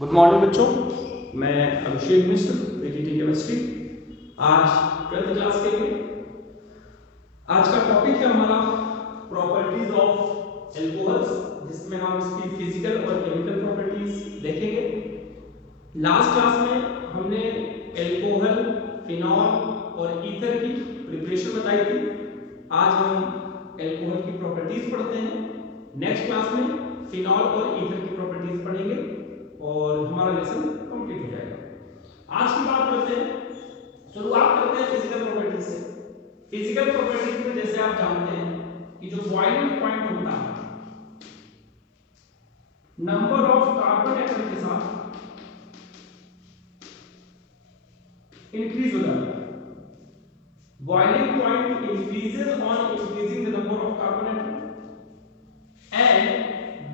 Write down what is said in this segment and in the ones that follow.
Good morning बच्चों, मैं अभिषेक मिश्र, PGT chemistry. आज 12th क्लास के लिए आज का टॉपिक है हमारा प्रॉपर्टीज ऑफ एल्कोहल्स, जिसमें हम इसकी फिजिकल और केमिकल प्रॉपर्टीज देखेंगे। लास्ट क्लास में हमने एल्कोहल, फिनॉल और ईथर की प्रिपरेशन बताई थी। आज हम एल्कोहल की प्रॉपर्टीज पढ़ते हैं। नेक्स्ट क्लास में फिनॉल और ईथर की प्रॉपर्टीज पढ़ेंगे और हमारा लेसन कंप्लीट हो जाएगा। आज की बात करते हैं, शुरुआत करते हैं फिजिकल प्रॉपर्टीज से। फिजिकल प्रॉपर्टीज में जैसे आप जानते हैं कि जो बॉइलिंग पॉइंट होता है, नंबर ऑफ कार्बन एटम के साथ इंक्रीज हो जाता है। Boiling point increases on increasing the number of carbon atom and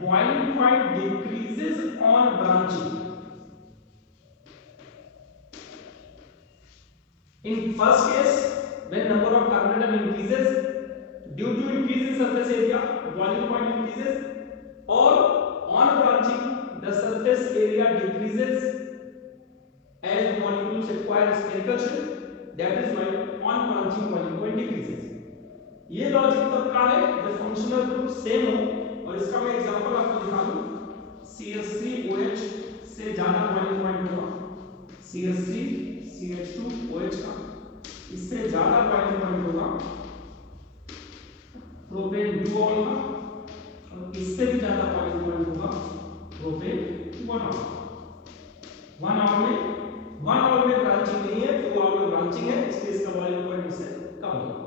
boiling point decreases on branching. In first case, when number of carbon atom increases due to increase in surface area, boiling point increases, or on branching the surface area decreases as molecules acquire spherical shape. That is why on branching boiling point decreases. ये logic तब का है जब functional group same हो, और इसका मैं example आपको दिखा दूं। CH3OH से ज्यादा बॉइलिंग पॉइंट होगा, CH3 CH2OH का इससे ज्यादा बॉइलिंग पॉइंट होगा प्रोपेन 2 का, और इससे भी ज्यादा बॉइलिंग पॉइंट होगा प्रोपेन 1 में ब्रांचिंग नहीं है, 2 में ब्रांचिंग है, इसलिए इसका बॉइलिंग पॉइंट इससे कम होगा।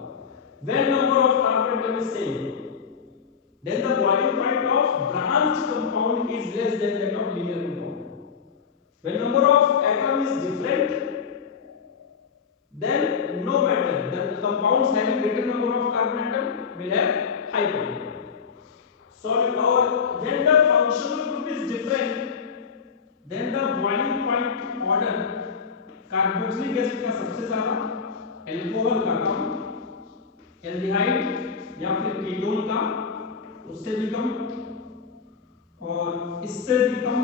When number of carbon atom is same, then the boiling point of branched compound is less than that of linear compound. When number of atom is different, then no matter the compounds having greater number of carbon atom will have high boiling point. So or when the functional group is different, then the boiling point order carboxylic acid का सबसे ज्यादा, alcohol का कम, aldehyde या फिर ketone का उससे भी कम, और इससे भी कम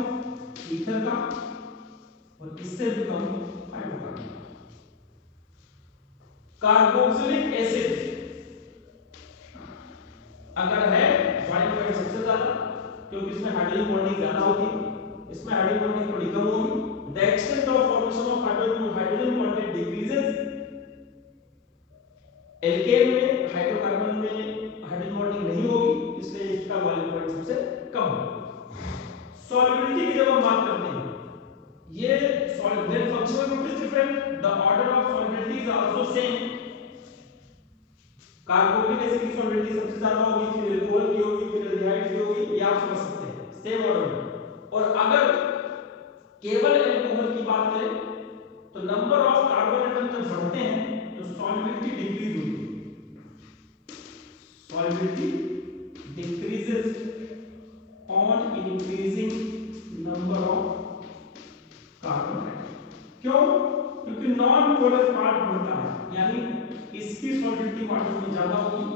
ईथर का, और इससे भी कम हाइड्रोकार्बन। कार्बोक्सिलिक एसिड अगर है बॉइलिंग पॉइंट सबसे ज्यादा, क्योंकि इसमें हाइड्रोजन बॉन्डिंग ज्यादा होगी, इसमें हाइड्रोजन बॉन्डिंग थोड़ी कम होगी। The extent of formation of hydrogen bonding decreases. Alkane में हाइड्रोकार्बन में हाइड्रोजन बॉन्डिंग नहीं होगी, इसलिए इसका बॉइलिंग पॉइंट सबसे कम होगा। सॉल्युबिलिटी की जब हम बात करते हैं, ये solvent functional group is different, the order of solubility is also same. Carbonic acid की सॉल्युबिलिटी सबसे ज्यादा होगी, फिर एल्कोहल की होगी, फिर एल्डिहाइड की होगी, ये आप समझ सकते हैं, सेम ऑर्डर में। और अगर केवल एल्कोहल की बात करें तो नंबर ऑफ कार्बन एटम जब बढ़ते हैं तो सॉल्युबिलिटी डिक्रीज होती है। Solubility decreases on increasing number of carbon atom. क्यों? क्योंकि नॉन पोलर पार्ट बढ़ता है, यानी इसकी सॉल्युबिलिटी वाटर में ज्यादा होगी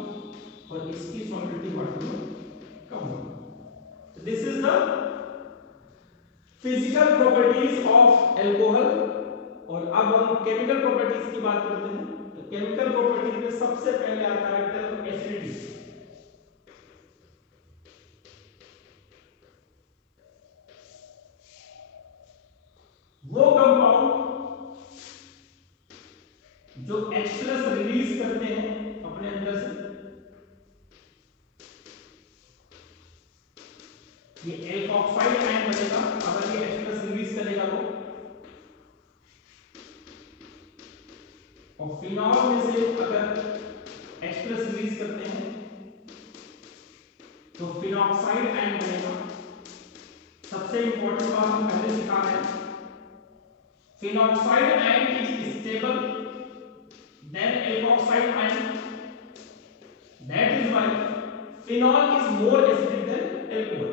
और इसकी सॉल्युबिलिटी वाटर में कम होगी। This is the physical properties of alcohol. और अब हम केमिकल प्रॉपर्टीज की बात करते हैं। तो केमिकल प्रॉपर्टीज में सबसे पहले आता है टर्म एसिडिटी। वो कंपाउंड जो H+ रिलीज करते हैं अपने अंदर से, ये एल्कोक्साइड आयन बनेगा अगर ये H+ रिलीज करेगा तो, और फिनॉल में से अगर H+ रिलीज करते हैं तो फिनॉक्साइड आयन बनेगा। सबसे इंपॉर्टेंट बात हम पहले सिखा रहे हैं, phenoxide ion is stable then alkoxide ion, that is why phenol is more acidic than alcohol.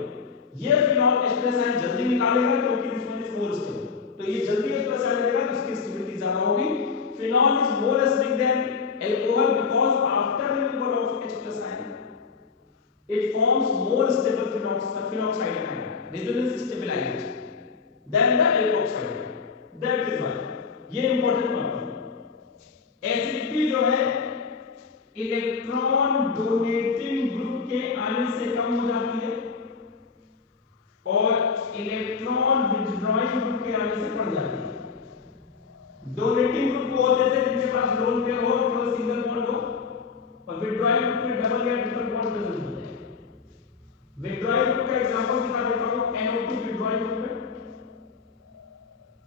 ये फिनॉल H+ आयन जल्दी निकालेगा क्योंकि this one is more stable, तो ये जल्दी H+ आयन लेगा तो इसकी स्टेबिलिटी ज्यादा होगी। Phenol is more acidic than alcohol because after removal of H+ ion, it forms more stable phenoxide ion. Reason is stabilized. Then the alkoxide ion. That is why ये important बात है। Acidity जो है electron donating group के आने से कम हो जाती है और इलेक्ट्रॉन विथड्रॉइंग ग्रुप के आने से बढ़ जाती है। डोनेटिंग ग्रुप वो होते थे जिनके पास लोन पेयर हो और केवल सिंगल बॉन्ड हो, और विथड्रॉइंग ग्रुप में डबल या ट्रिपल बॉन्ड प्रेजेंट होते हैं। विथड्रॉइंग ग्रुप का एग्जांपल दिखा देता हूं। NO2 विथड्रॉइंग ग्रुप है,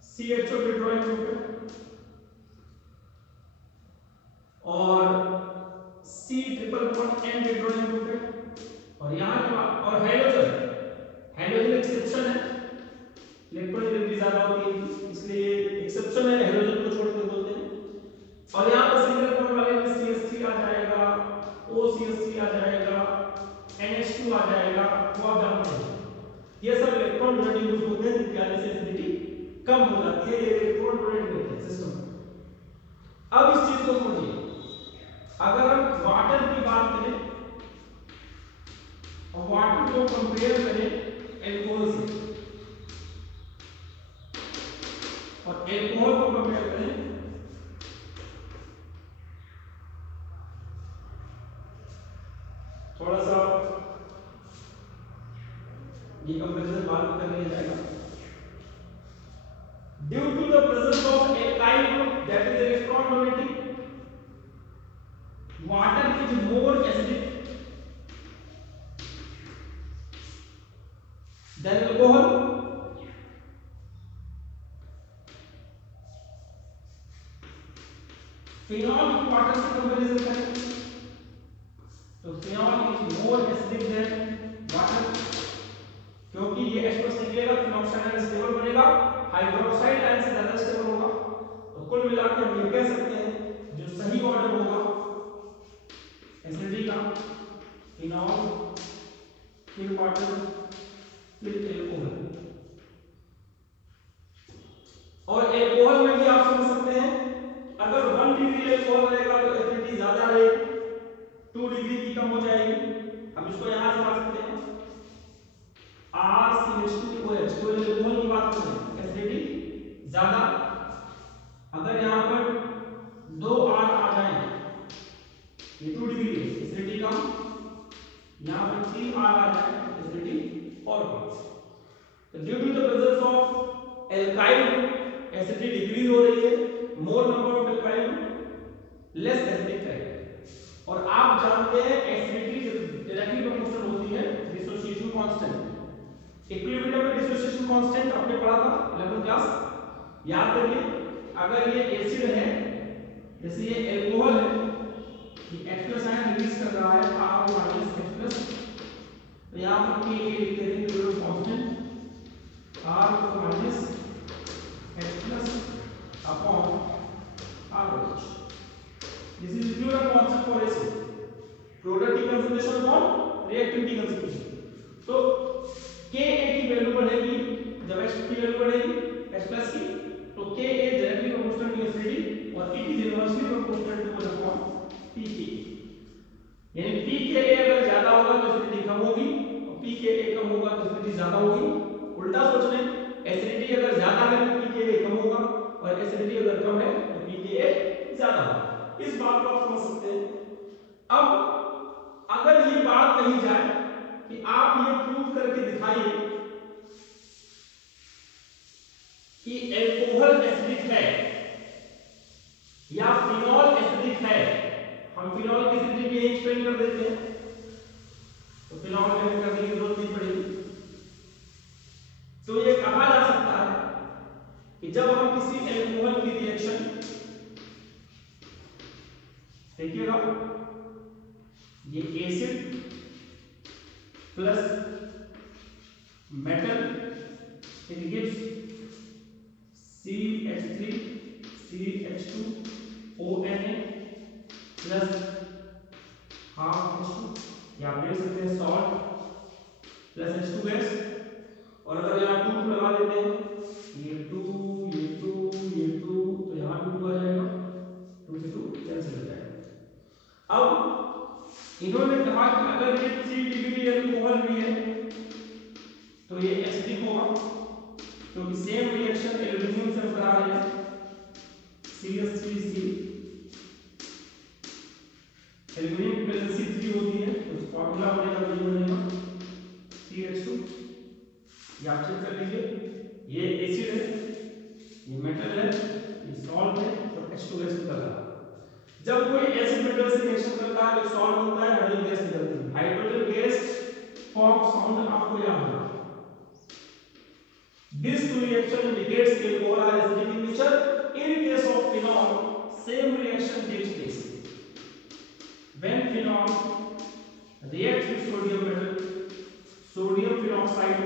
CHO विथड्रॉइंग ग्रुप है और C triple bond N withdrawing group है। और यहां की बात, और हाइड्रोजन एक्सेप्शन है, इलेक्ट्रॉन डिलीवरी ज्यादा होती है इसलिए एक्सेप्शन है, हाइड्रोजन को छोड़ के बोलते हैं। और यहां पर सिंगल बॉन्ड वाले में CH3 आ जाएगा, OCH3 आ जाएगा, NH2 आ जाएगा, वो आप जानते हैं। ये सब इलेक्ट्रॉन डोनेटिंग ग्रुप होते हैं जिनकी वजह से एसिडिटी कम हो जाती है। ये इलेक्ट्रॉन डोनेट करते हैं सिस्टम। अब इस चीज को समझिए, अगर हम वाटर की बात करें और वाटर को कंपेयर करें एल्कोहल से, और एल्कोहल को कंपेयर करें थोड़ा सा, ये कंपैरिजन बाद में कर लिया जाएगा। Due to the presence of alkyl group that is electron donating, water is more acidic than alcohol. Phenol की वाटर से कंपैरिजन करें तो phenol is more acidic than water, क्योंकि ये H+ निकलेगा, फिनॉक्साइड आयन स्टेबल बनेगा, हाइड्रोक्साइड आयन से ज्यादा स्टेबल होगा। तो कुल मिलाकर हम ये कह सकते हैं जो सही ऑर्डर होगा एसिडिटी का, फिनॉल, फिर वाटर, फिर एल्कोहल। और एल्कोहल में भी आप समझ सकते हैं, अगर 1 डिग्री एल्कोहल रहेगा तो एसिडिटी ज्यादा रहेगी, 2 डिग्री की कम हो जाएगी। हम इसको यहां से समझ सकते हैं, RCH2OH, तो एल्कोहल की बात करें एसिडिटी ज्यादा। अगर यहां पर 2 R आ जाए, ये 2 डिग्री है, एसिडिटी कम। यहां पर 3 R आ जाए, एसिडिटी और कम। तो due to the presence of alkyl acidity decrease हो रही है, more number of alkyl less acidic type. और आप जानते हैं एसिडिटी डायरेक्टली प्रोपोर्शनल होती है डिसोसिएशन कांस्टेंट। इक्विलिब्रियम में डिसोसिएशन कांस्टेंट आपने पढ़ा था 11th क्लास, याद करिए। अगर ये एसिड है, जैसे ये एल्कोहल है, ये H+ आयन रिलीज कर रहा है R H+, तो यहां पर Ka लिख देते हैं equilibrium constant R H+ upon RH। This is equilibrium constant for acid, product की कंसंट्रेशन अपॉन रिएक्टिविटी कंसंट्रेशन। तो Ka की वैल्यू बढ़ेगी जब H की वैल्यू बढ़ेगी H+ की, तो Ka directly proportional to acidity और it is inversely proportional to 1 upon Pk। यानी Pka अगर ज्यादा होगा तो एसिडिटी कम होगी और Pka कम होगा तो एसिडिटी ज्यादा होगी। उल्टा सोच लें, एसिडिटी अगर ज्यादा है तो Pka कम होगा और एसिडिटी अगर कम है तो Pka ज्यादा होगा। इस बात को आप समझ सकते हैं। अब अगर ये बात कही जाए कि आप ये प्रूव करके दिखाइए कि एल्कोहल एसिडिक है या फिनॉल एसिडिक है, हम फिनॉल की एसिडिटी भी एक्सप्लेन कर देते हैं, तो फिनॉल में करने की जरूरत नहीं पड़ेगी। तो ये कहा जा सकता है कि जब हम किसी एल्कोहल की रिएक्शन, देखिएगा ये acid plus metal, it gives CH3 CH2 ONA plus half H2, या आप देख सकते हैं सॉल्ट प्लस H2 गैस। और अगर यहाँ 2 लगा देते हैं, ये 2 ये 2 ये 2, तो यहाँ भी 2 आ जाएगा, 2 से 2 कैंसिल हो जाएगा। अब इन्होंने कहा कि अगर ये 3 डिग्री एल्कोहल भी है तो ये एसिडिक होगा, क्योंकि सेम रिएक्शन एल्यूमिनियम से हम करा रहे हैं, CH3C, एल्यूमिनियम की वैलेंस C3 होती है, तो फॉर्मूला बनेगा ये बनेगा CH2। ये आप चेक कर लीजिए, ये एसिड है, ये मेटल है, ये सॉल्ट है और H2 गैस निकल रहा है। जब कोई एसिड मेटल से रिएक्शन करता है तो सॉल्ट बनता है, हाइड्रोजन गैस निकलती है। हाइड्रोजन गैस फॉर्म साउंड आपको याद होगा। These two reaction indicates alcohol are acidic in nature. In case of phenol, same reaction takes place. When phenol reacts with sodium metal, sodium phenoxide,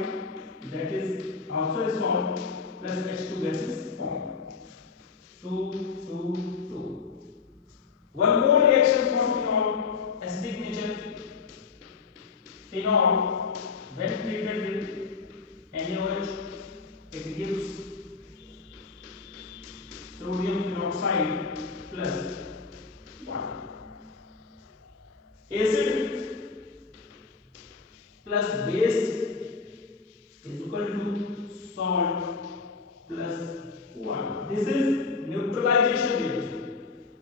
that is also a salt, plus H2 gas is formed. 2. One more reaction for phenol, acidic nature. Phenol, when treated with NaOH, it gives sodium phenoxide plus water. Acid plus base is equal to salt plus water. This is neutralization reaction.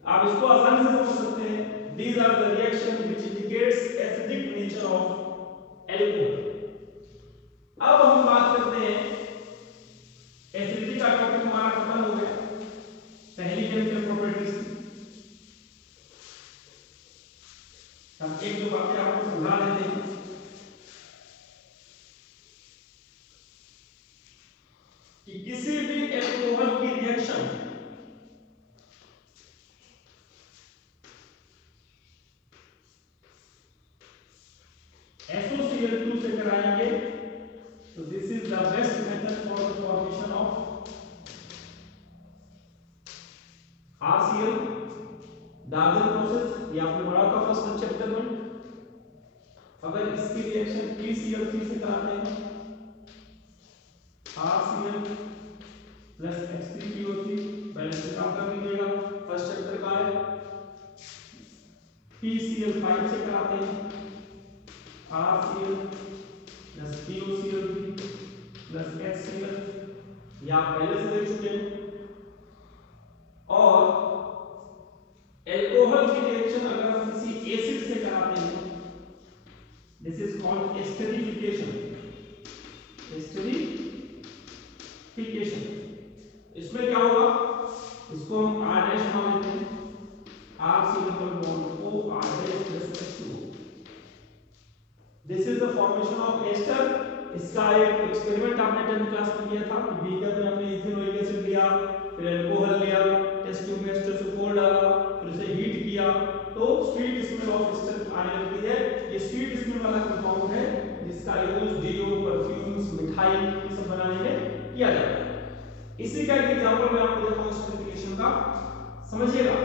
आप इसको आसानी से समझ सकते हैं। These are the reaction which indicates acidic nature of alcohol. अब हम बात करते हैं, एसिडिटी का टॉपिक हमारा खत्म हो गया, पहली केमिकल प्रॉपर्टीज की। हम एक दो बातें आपको समझा देते हैं कि किसी भी एल्कोहल की रिएक्शन SOCl2 से कराएंगे तो this is the best method for the formation of RCl, डार्जन process. ये आपने पढ़ा था फर्स्ट चैप्टर में। अगर इसकी रिएक्शन PCl3 से कराते हैं, RCl प्लस H3PO3, बैलेंस से काम कर लीजिएगा, फर्स्ट चैप्टर का है। PCl5 से कराते हैं, RCl plus POCl3 plus HCl, ये आप पहले से देख चुके हैं। और एल्कोहल की रिएक्शन अगर हम किसी एसिड से कराते हैं, this is called esterification. Esterification, इसमें क्या होगा, इसको हम R डैश मान लेते हैं, RCl double bond O R dash plus H2O। This is the formation of ester. इसका एक एक्सपेरिमेंट आपने 10th क्लास में किया था कि बीकर में हमने इथेनोइक एसिड लिया, फिर अल्कोहल लिया, टेस्ट ट्यूब में एस्टर सल्फोर डाला, फिर उसे हीट किया तो स्वीट स्मेल ऑफ एस्टर आने लगती है। ये स्वीट स्मेल वाला कंपाउंड है जिसका यूज डीओ, परफ्यूम्स, मिठाई ये सब बनाने में किया जाता है। इसी का एक एग्जांपल मैं आपको देता हूं एस्टरिफिकेशन का, समझिएगा।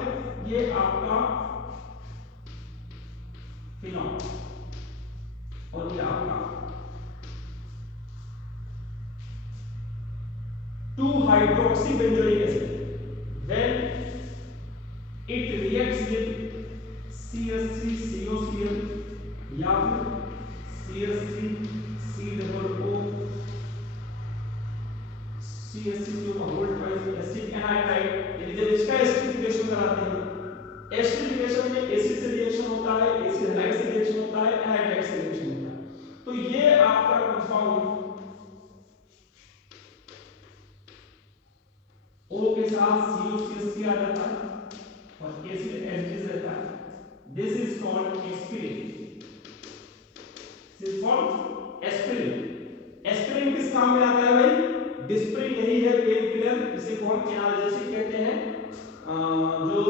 ये आपका फिनॉल और ये आपका 2-hydroxybenzoic acid, when it reacts with CH3COCl या फिर CH3COO CH3CO का होल्ड ट्वाइस एसिड एनाइड्राइड, यदि जब इसका एस्टरिफिकेशन कराते हैं, एस्टरिफिकेशन में एसिड से रिएक्शन होता है, एसिड हैलाइड से रिएक्शन होता है, एनाइड्राइड से रिएक्शन होता है। तो ये आपका कंपाउंड O के साथ COCH3 आ जाता है और एसिड एल्डिज रहता है। This is called aspirin. This is called aspirin. Aspirin किस काम में आता है भाई? डिस्प्रिन यही है पेन किलर, इसे को हम एनाल्जेसिक कहते हैं, जो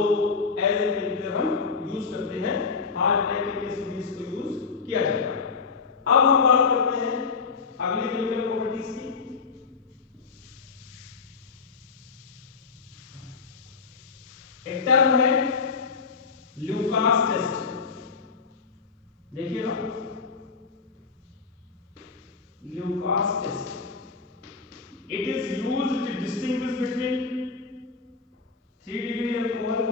एज ए पेन किलर हम यूज करते हैं, हार्ट अटैक के केस में इसको यूज किया जाता है। अब हम बात करते हैं अगली केमिकल प्रॉपर्टीज की। एक टर्म है ल्यूकास टेस्ट, देखिएगा Lucas test. It is used to distinguish between 3 degree alcohol,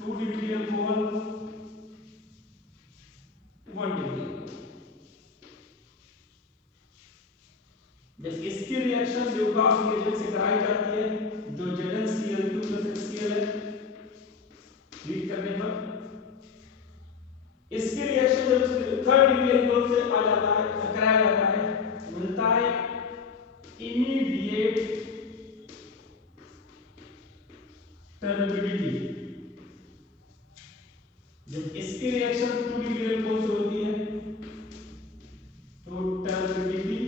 2 degree alcohol, 1 degree. जब इसकी रिएक्शन ल्यूकास रिएजेंट से कराई जाती है जो ZnCl2 HCl है हीट करने पर, इसकी रिएक्शन जब थर्ड डिग्री अल्कोहल से आ जाता है कराया जाता है मिलता है इमीडिएट टर्बिडिटी। जब इसकी रिएक्शन 2 डिग्री अल्कोहल से होती है तो टर्बिडिटी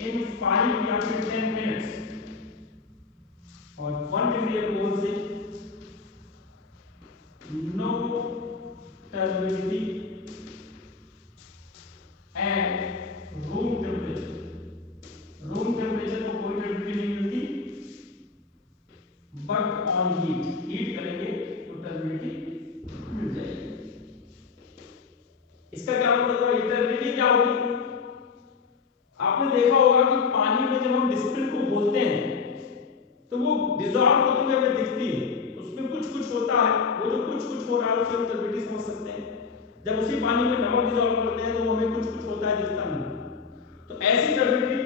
इन 5 या फिर 10 मिनट्स, और 1 डिग्री अल्कोहल से no turbidity at room temperature. Room temperature को कोई टर्बिडिटी नहीं मिलती, बट ऑन हीट करेंगे तो टर्बिडिटी मिल जाएगी। इसका क्या मतलब है? टर्बिडिटी क्या होगी? आपने देखा होगा कि पानी में जब हम डिस्टिल को बोलते हैं तो वो डिसॉल्व होते हुए हमें दिखती है, उसमें कुछ होता है, वो जो कुछ हो रहा है उसे हम टर्बिडिटी समझ सकते हैं। जब उसी पानी में नमक डिसॉल्व करते हैं तो हमें कुछ होता है, दिखता नहीं। तो ऐसी टर्बिडिटी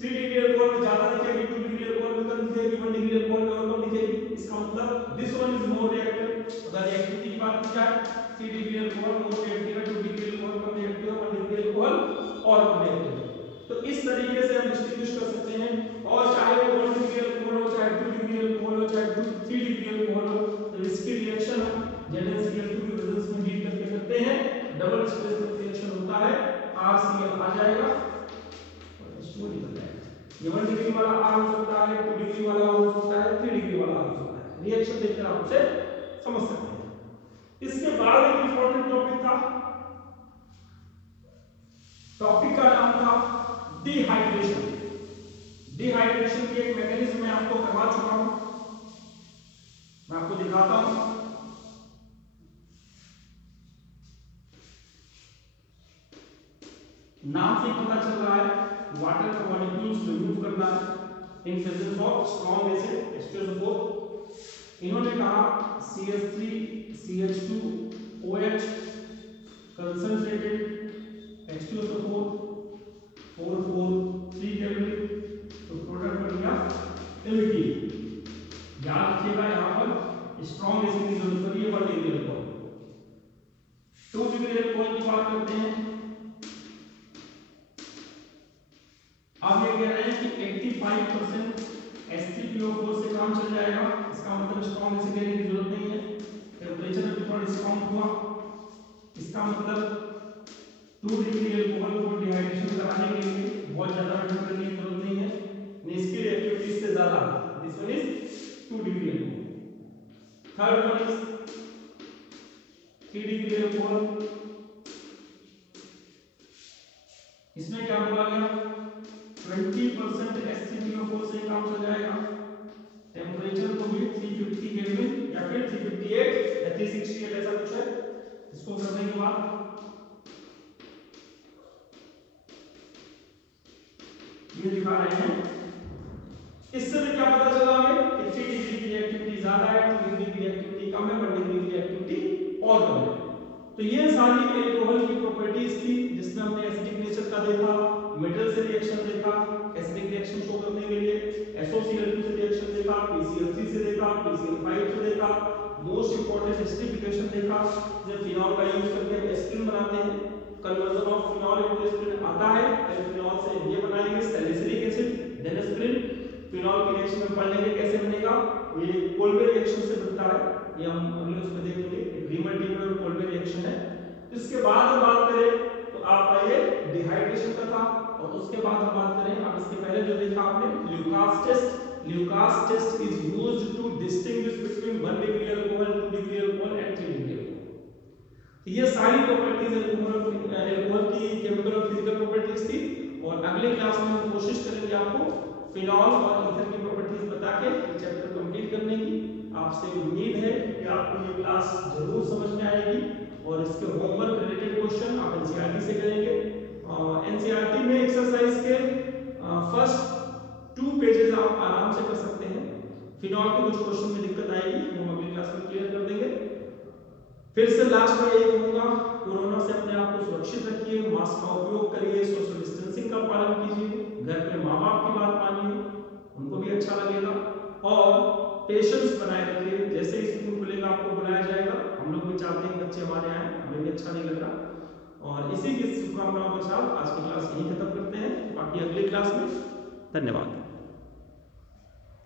3 डिग्री अल्कोहल में ज्यादा दिखेगी, 2 डिग्री अल्कोहल में कम दिखेगी, 1 डिग्री अल्कोहल में और कम दिखेगी। इसका मतलब this one is more reactive. अगर रिएक्टिविटी की बात की जाए 3 डिग्री अल्कोहल मोर रिएक्टिव है, 2 डिग्री अल्कोहल कम रिएक्टिव है, 1 डिग्री अल्कोहल और कम रिएक्टिव है। तो इस तरीके से हम डिस्टिंग्विश कर सकते हैं। और चाहे वो 1 डिग्री अल्कोहल हो, चाहे 2 डिग्री अल्कोहल हो, चाहे 3 डिग्री अल्कोहल हो, तो इसकी रिएक्शन हम ZnCl2 की प्रेजेंस में हीट करके करते हैं, डबल डिस्प्लेसमेंट रिएक्शन होता है, RCl आ जाएगा और H2O निकल जाएगा। ये 1 डिग्री वाला R हो सकता है, 2 डिग्री वाला हो सकता है, 3 डिग्री वाला हो सकता है। रिएक्शन देखकर आप उसे समझ सकते हैं। इसके बाद एक इंपॉर्टेंट टॉपिक था, टॉपिक का नाम था डिहाइड्रेशन। डिहाइड्रेशन की एक मैकेनिज्म मैं आपको करवा चुका हूं, मैं आपको दिखाता हूं। नाम से पता चल रहा है वाटर का मॉलिक्यूल्स रिमूव करना है in presence of strong acid H2SO4। इन्होंने कहा CH3CH2OH कंसंट्रेटेड H2SO4 443 केल्विन, तो प्रोडक्ट बन गया एल्कीन। याद रखिएगा यहां पर स्ट्रॉन्ग एसिड की जरूरत पड़ी है 1 डिग्री अल्कोहल। 2 डिग्री अल्कोहल की बात करते हैं। अब ये कह रहे हैं कि 85% H3PO4 से काम चल जाएगा। इसका मतलब स्ट्रॉन्ग एसिड लेने की जरूरत नहीं है, टेंपरेचर भी थोड़ा डिस्काउंट हुआ। इसका मतलब 2 डिग्री अल्कोहल को डिहाइड्रेशन कराने के लिए बहुत ज्यादा मेहनत करने की जरूरत नहीं है, इसकी रिएक्टिविटी से ज्यादा। This one is 2 degree alcohol. Third one is 3 degree alcohol. इसमें क्या बोला गया? 20% H3PO4 से काम चल जाएगा, टेंपरेचर को भी 350 केल्विन या फिर 358 या 368 ऐसा कुछ है। इसको करने के बाद ये दिखा रहे हैं। इससे भी क्या पता चला हमें कि 3 डिग्री की रिएक्टिविटी ज्यादा है, 2 डिग्री की रिएक्टिविटी कम है, 1 डिग्री की रिएक्टिविटी और कम है। तो ये सारी अल्कोहल की प्रॉपर्टीज थी जिसमें हमने एसिडिक नेचर का देखा, मेटल से रिएक्शन देखा, एसिडिक रिएक्शन शो करने के लिए SOCl2 से रिएक्शन देखा, PCl3 से देखा, PCl5 से देखा, मोस्ट इंपोर्टेंट एसिडिफिकेशन देखा, जब फिनॉल का यूज करके एस्प्रिन बनाते हैं, conversion of phenol into aspirin आता है, फिर फिनॉल से ये बनाएंगे salicylic acid then aspirin. Phenol की रिएक्शन में पढ़ लेंगे कैसे बनेगा, ये कोल्बे रिएक्शन से बनता है, ये हम अगले उसमें देखेंगे, रीमर डीमर और कोल्बे रिएक्शन है। इसके बाद हम बात करें तो आपका ये डिहाइड्रेशन का था, और उसके बाद हम बात करें, अब इसके पहले जो देखा आपने Lucas test. Lucas test is used to distinguish between 1 degree alcohol, 2 degree alcohol and 3 degree alcohol. तो ये सारी प्रॉपर्टीज अल्कोहल की केमिकल और फिजिकल प्रॉपर्टीज थी, और अगले क्लास में हम कोशिश करेंगे आपको फिनॉल और ईथर की प्रॉपर्टीज बता के चैप्टर कंप्लीट करने की। आपसे उम्मीद है कि आपको ये क्लास जरूर समझ में आएगी, और इसके होमवर्क रिलेटेड क्वेश्चन आप एनसीईआरटी से करेंगे। एनसीईआरटी में एक्सरसाइज के फर्स्ट 2 पेजेस आप आराम से कर सकते हैं। फिनॉल के कुछ क्वेश्चन में दिक्कत आएगी, हम अगली क्लास में क्लियर कर देंगे। फिर से लास्ट में यही कहूंगा, कोरोना से अपने आप को सुरक्षित रखिए, मास्क का उपयोग करिए, सोशल डिस्टेंसिंग का पालन अच्छा लगेगा। और पेशेंस बनाए रखिए, जैसे ही स्कूल खुलेगा आपको बुलाया जाएगा। हम लोग भी चाहते हैं बच्चे हमारे आए, हमें भी अच्छा नहीं लग रहा। और इसी की शुभकामनाओं के साथ आज की क्लास यही खत्म करते हैं, बाकी अगली क्लास में। धन्यवाद।